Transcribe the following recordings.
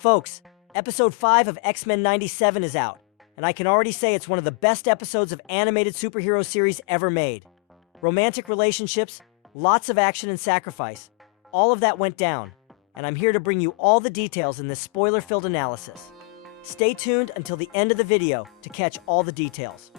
Folks, episode 5 of X-Men 97 is out, and I can already say it's one of the best episodes of animated superhero series ever made. Romantic relationships, lots of action and sacrifice, all of that went down, and I'm here to bring you all the details in this spoiler-filled analysis. Stay tuned until the end of the video to catch all the details.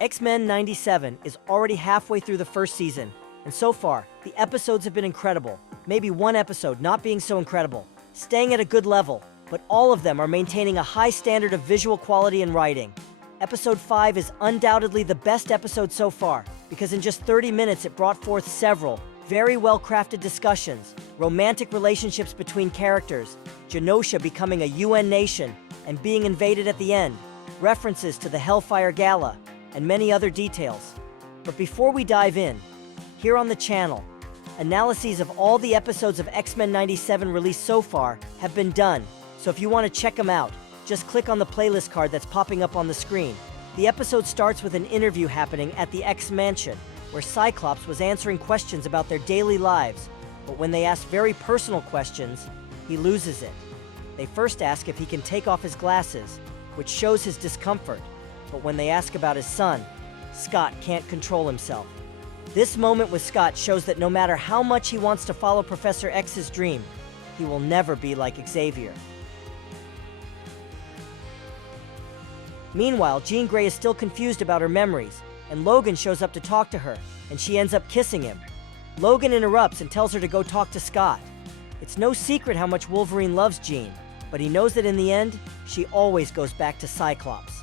X-Men 97 is already halfway through the first season, and so far, the episodes have been incredible. Maybe one episode not being so incredible, staying at a good level, but all of them are maintaining a high standard of visual quality and writing. Episode 5 is undoubtedly the best episode so far, because in just 30 minutes it brought forth several very well-crafted discussions, romantic relationships between characters, Genosha becoming a UN nation and being invaded at the end, references to the Hellfire Gala, and many other details. But before we dive in, here on the channel, analyses of all the episodes of X-Men 97 released so far have been done, so if you want to check them out, just click on the playlist card that's popping up on the screen. The episode starts with an interview happening at the X-Mansion, where Cyclops was answering questions about their daily lives, but when they ask very personal questions, he loses it. They first ask if he can take off his glasses, which shows his discomfort, but when they ask about his son, Scott can't control himself. This moment with Scott shows that no matter how much he wants to follow Professor X's dream, he will never be like Xavier. Meanwhile, Jean Grey is still confused about her memories, and Logan shows up to talk to her, and she ends up kissing him. Logan interrupts and tells her to go talk to Scott. It's no secret how much Wolverine loves Jean, but he knows that in the end, she always goes back to Cyclops.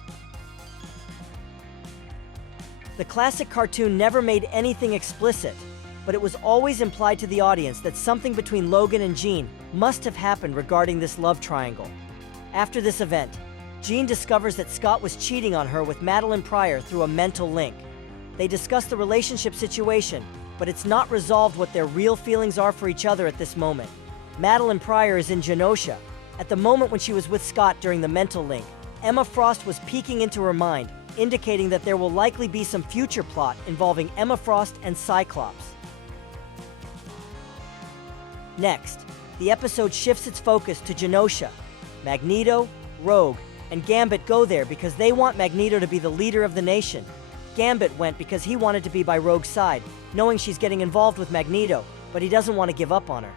The classic cartoon never made anything explicit, but it was always implied to the audience that something between Logan and Jean must have happened regarding this love triangle. After this event, Jean discovers that Scott was cheating on her with Madeline Pryor through a mental link. They discuss the relationship situation, but it's not resolved what their real feelings are for each other at this moment. Madeline Pryor is in Genosha. At the moment when she was with Scott during the mental link, Emma Frost was peeking into her mind, indicating that there will likely be some future plot involving Emma Frost and Cyclops. Next, the episode shifts its focus to Genosha. Magneto, Rogue, and Gambit go there because they want Magneto to be the leader of the nation. Gambit went because he wanted to be by Rogue's side, knowing she's getting involved with Magneto, but he doesn't want to give up on her.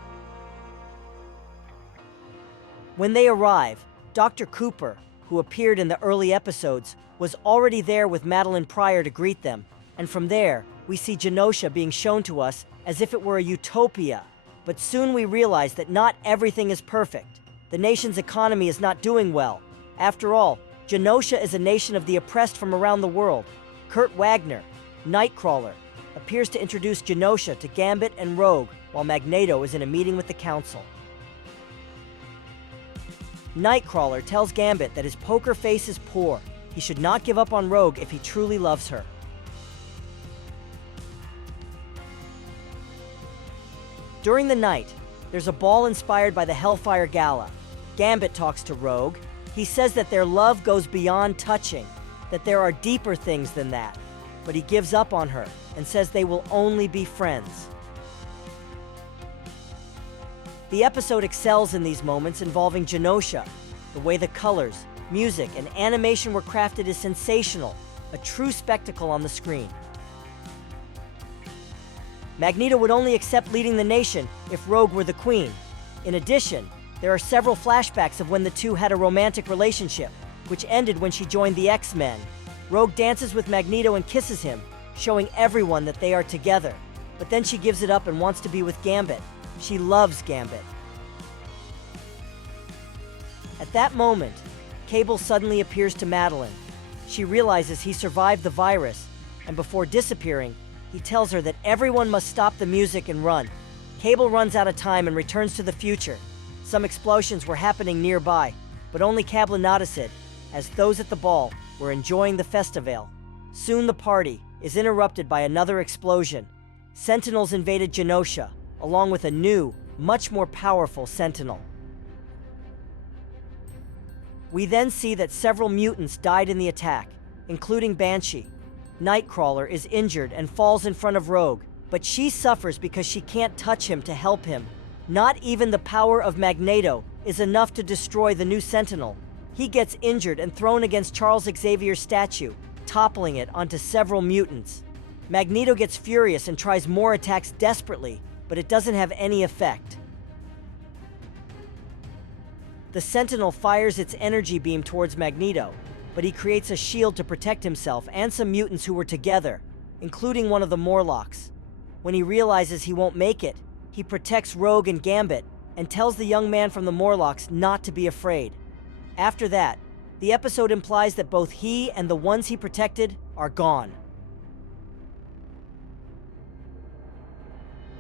When they arrive, Dr. Cooper, who appeared in the early episodes, was already there with Madeline Pryor to greet them, and from there, we see Genosha being shown to us as if it were a utopia. But soon we realize that not everything is perfect. The nation's economy is not doing well. After all, Genosha is a nation of the oppressed from around the world. Kurt Wagner, Nightcrawler, appears to introduce Genosha to Gambit and Rogue while Magneto is in a meeting with the Council. Nightcrawler tells Gambit that his poker face is poor. He should not give up on Rogue if he truly loves her. During the night, there's a ball inspired by the Hellfire Gala. Gambit talks to Rogue. He says that their love goes beyond touching, that there are deeper things than that, but he gives up on her and says they will only be friends. The episode excels in these moments involving Genosha. The way the colors, music, and animation were crafted is sensational, a true spectacle on the screen. Magneto would only accept leading the nation if Rogue were the queen. In addition, there are several flashbacks of when the two had a romantic relationship, which ended when she joined the X-Men. Rogue dances with Magneto and kisses him, showing everyone that they are together. But then she gives it up and wants to be with Gambit. She loves Gambit. At that moment, Cable suddenly appears to Madeline. She realizes he survived the virus, and before disappearing, he tells her that everyone must stop the music and run. Cable runs out of time and returns to the future. Some explosions were happening nearby, but only Cable noticed it, as those at the ball were enjoying the festival. Soon the party is interrupted by another explosion. Sentinels invaded Genosha, along with a new, much more powerful Sentinel. We then see that several mutants died in the attack, including Banshee. Nightcrawler is injured and falls in front of Rogue, but she suffers because she can't touch him to help him. Not even the power of Magneto is enough to destroy the new Sentinel. He gets injured and thrown against Charles Xavier's statue, toppling it onto several mutants. Magneto gets furious and tries more attacks desperately, but it doesn't have any effect. The Sentinel fires its energy beam towards Magneto, but he creates a shield to protect himself and some mutants who were together, including one of the Morlocks. When he realizes he won't make it, he protects Rogue and Gambit and tells the young man from the Morlocks not to be afraid. After that, the episode implies that both he and the ones he protected are gone.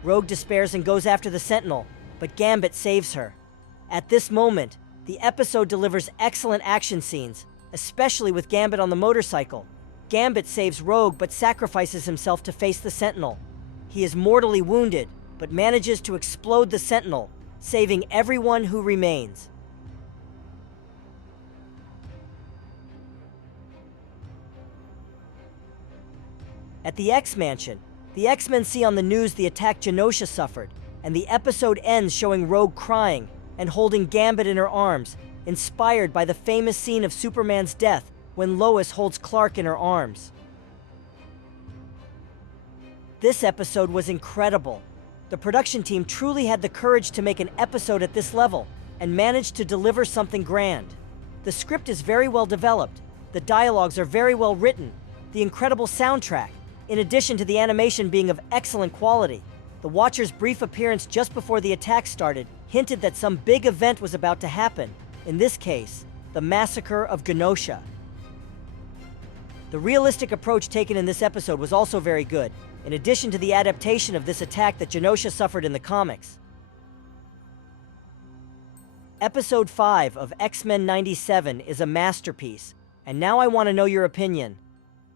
Rogue despairs and goes after the Sentinel, but Gambit saves her. At this moment, the episode delivers excellent action scenes, especially with Gambit on the motorcycle. Gambit saves Rogue but sacrifices himself to face the Sentinel. He is mortally wounded, but manages to explode the Sentinel, saving everyone who remains. At the X-Mansion, the X-Men see on the news the attack Genosha suffered, and the episode ends showing Rogue crying and holding Gambit in her arms, inspired by the famous scene of Superman's death when Lois holds Clark in her arms. This episode was incredible. The production team truly had the courage to make an episode at this level and managed to deliver something grand. The script is very well developed, the dialogues are very well written, the incredible soundtrack, in addition to the animation being of excellent quality. The Watcher's brief appearance just before the attack started hinted that some big event was about to happen, in this case, the massacre of Genosha. The realistic approach taken in this episode was also very good, in addition to the adaptation of this attack that Genosha suffered in the comics. Episode 5 of X-Men 97 is a masterpiece, and now I want to know your opinion.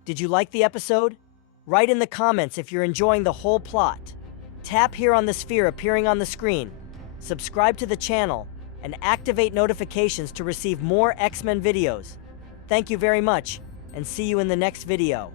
Did you like the episode? Write in the comments if you're enjoying the whole plot. Tap here on the sphere appearing on the screen, subscribe to the channel, and activate notifications to receive more X-Men videos. Thank you very much, and see you in the next video.